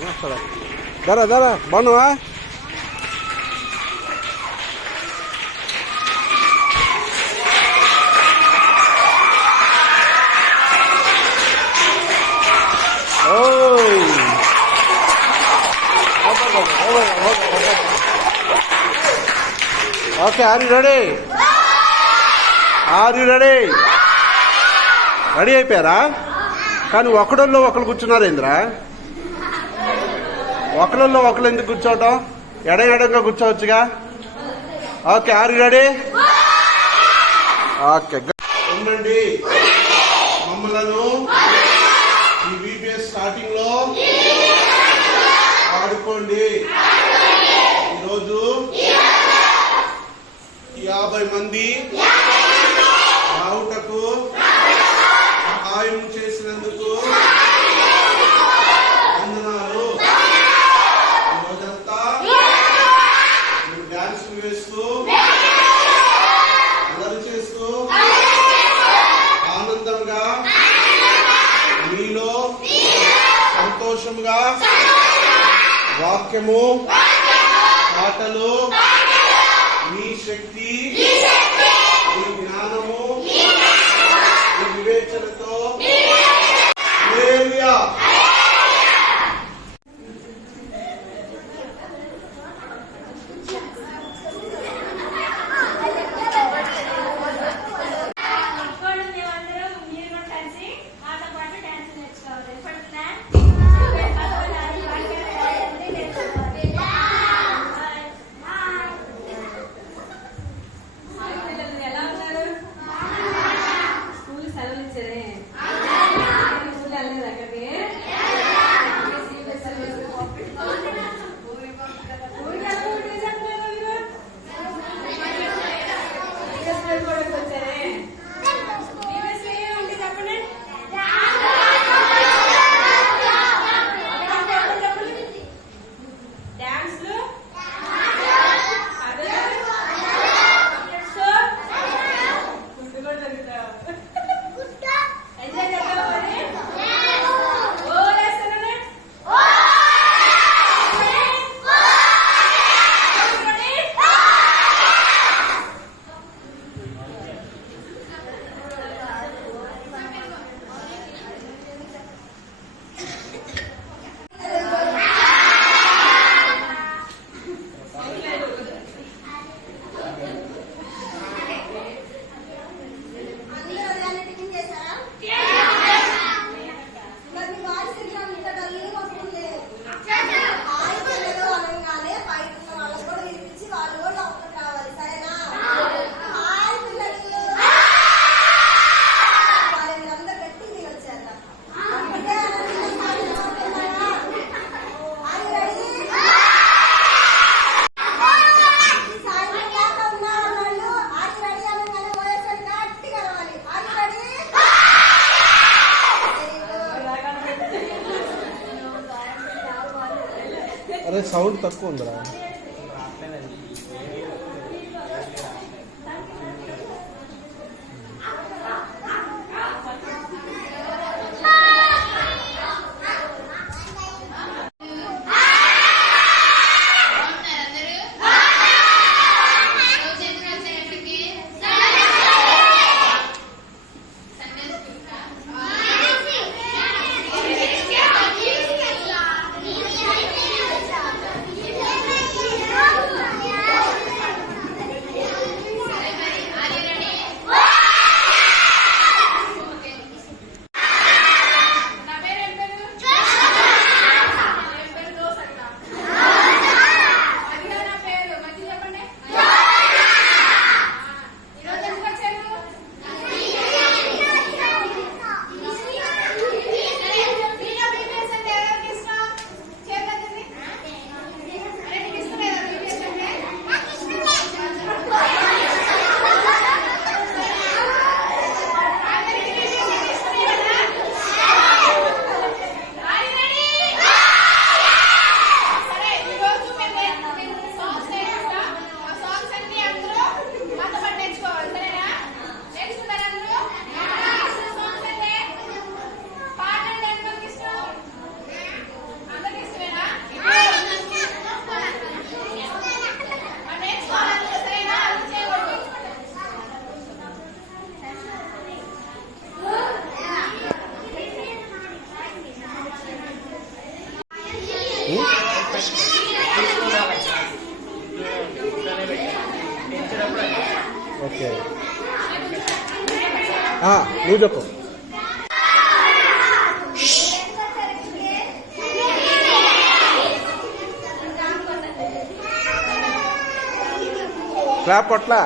దరా దరా బాగున్నావా? Okay, are you ready? Ready అయిపోయారా? కానీ ఒకళ్ళల్లో ఒకరు కూర్చున్నారు ఏంద్రా? ఒకళ్ళల్లో ఒకరు ఎందుకు కూర్చోవటం? ఎడంగా కూర్చోవచ్చుగా. Okay, are you ready? Okay, ఉండండి. మమ్మలను ఈ VBS స్టార్టింగ్ లో ఆడుకోండి. ఈరోజు 50 మంది రావుటకు సహాయం చేసినందుకు వందనాలు. ఈరోజంతా మీరు డాన్సులు వేస్తూ అల్లరి చేస్తూ ఆనందంగా మీలో సంతోషంగా వాక్యము, పాటలు, మీ శక్తి, మీ జ్ఞానము, మీ వివేచనతో హల్లెలూయా. అరే సౌండ్ తక్కువ ఉందిరా. నువ్వు చెప్పు. క్లాప్ కొట్లా.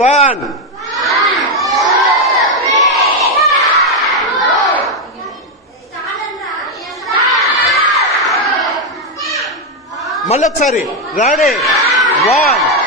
One. మళ్ళొకసారి రెడీ 1.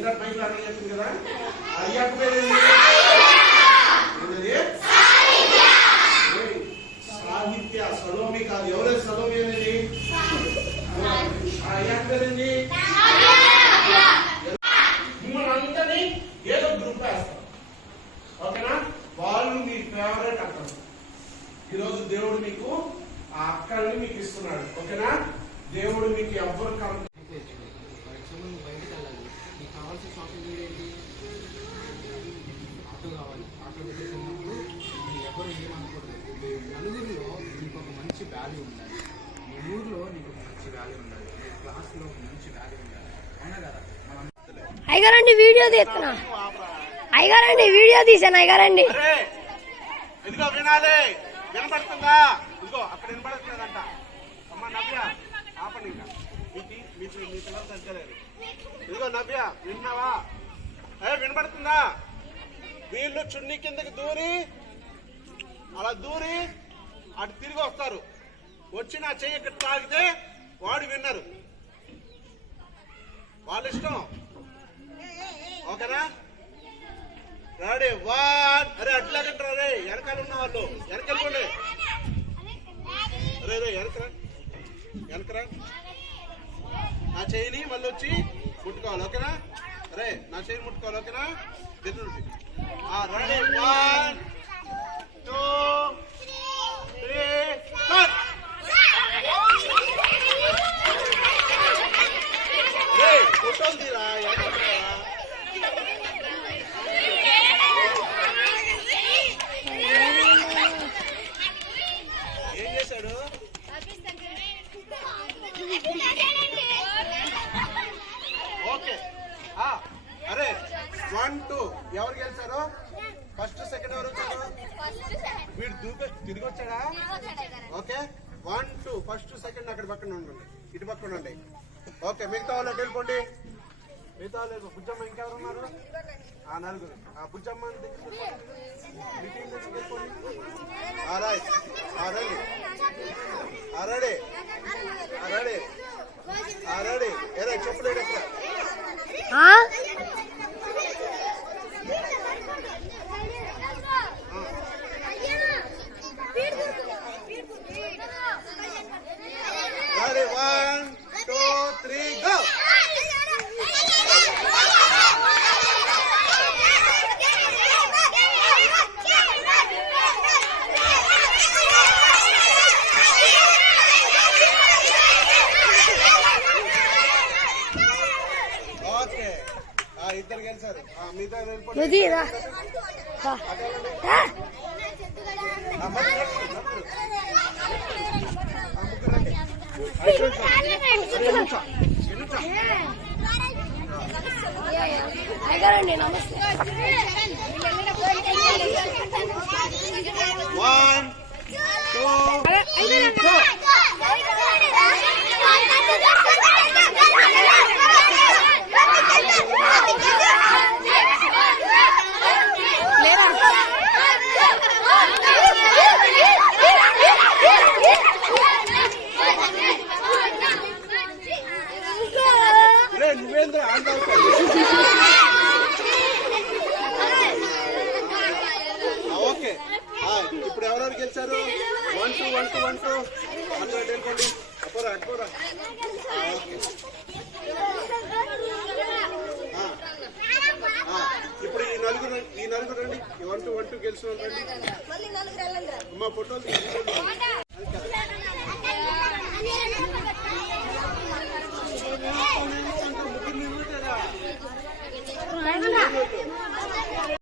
ఇంకా బైబిల్ అర్థం చేస్తుంది కదా. అయ్యా పేరు సాహిత్య సలోమి కాదు. ఎవరైతే సలోమి అనేది అయ్యా పేరండి. మిమ్మల్ని అందరినీ ఏదో గ్రూప్ వేస్తారు. ఓకేనా? వాళ్ళు మీ ఫేవరెట్ అక్కలు. ఈరోజు దేవుడు మీకు ఆ అక్కల్ని మీకు ఇస్తున్నాడు. ఓకేనా? దేవుడు మీకు ఎవ్వరు కావాలి. కావాల్సిన షాపింగ్ ఏంటి? ఆటో కావాలి. ఆటో పెట్టేసినప్పుడు ఎవరు ఏమనుకోలేదు. నలుగురిలో నీకు ఒక మంచి వాల్యూ ఉండాలి. నీ ఊర్లో నీకు ఒక మంచి వాల్యూ ఉండాలి. నీ క్లాస్లో ఒక మంచి వాల్యూ ఉండాలి. అవునా కదా? అయ్యగారండి వీడియో తీస్తున్నా. అయ్యగారండి వీడియో తీసాను. అయ్యగారండి ఇదిగో వినాలి. వినపడుతుందా? ఇదిగో అక్కడ వినపడట్లేదంట. అమ్మ నవ్య ఆపండి. ఇంకా మీ పిల్లలు తగ్గలేదు. ఇదిగో నవ్య విన్నావా? వినపడుతుందా? వీళ్ళు చున్నీ కిందకి దూరి అలా దూరి అటు తిరిగి వస్తారు. వచ్చి నా చెయ్యి ఇక్కడ తాగితే వాడు విన్నరు. వాళ్ళ ఇష్టం. ఓకేనా? రెడీ 1. అరే అట్లాగంటారా? రే వెనకాల ఉన్న వాళ్ళు వెనకెళ్ళిపోండి. రే వెనకరా. నా చెయ్యిని మళ్ళీ వచ్చి ముట్టుకోవాలి. ఓకేనా? రే నా చెయ్యిని ముట్టుకోవాలి. ఓకేనా? Ready 1 2 3 start. ఫోటోలు తీరా. ఏం చేశాడు? ఓకే. అరే 1 2 ఎవరు గెలిచారు? ఫస్ట్ సెకండ్ ఎవరు వచ్చారు? వీడు తిరిగి వచ్చాడా? ఓకే 1 2 ఫస్ట్ సెకండ్ అక్కడ పక్కన ఉండండి. ఇటు పక్కన ఉండండి. ఓకే మిగతా వాళ్ళు వెళ్ళిపోండి. మిగతా వాళ్ళు బుజ్జమ్మ ఇంకెవరు ఉన్నారు? నలుగురు. బుజ్జమ్మ మీటింగ్ వెళ్ళిపోండి. రెడీ ఏదో చెప్పలేదు ఎక్కడ. Ready 1 2 3 go. ఓకే ఇద్దరు గెలిచారు. మిగతా వెళ్ళిపోండి. అయ్యగారండి నమస్తే. 1 2 3 గో. నువ్వేంద్ర ఓకే ఇప్పుడు ఎవరెవరు గెలిచారు? 1 2 1 2 1 2 అందరూ వెళ్ళిపోండి. అపోరా ఓకే ఇప్పుడు ఈ నలుగురు రండి. 1 2 1 2 గెలిచిన రండి. అమ్మ ఫోటోలు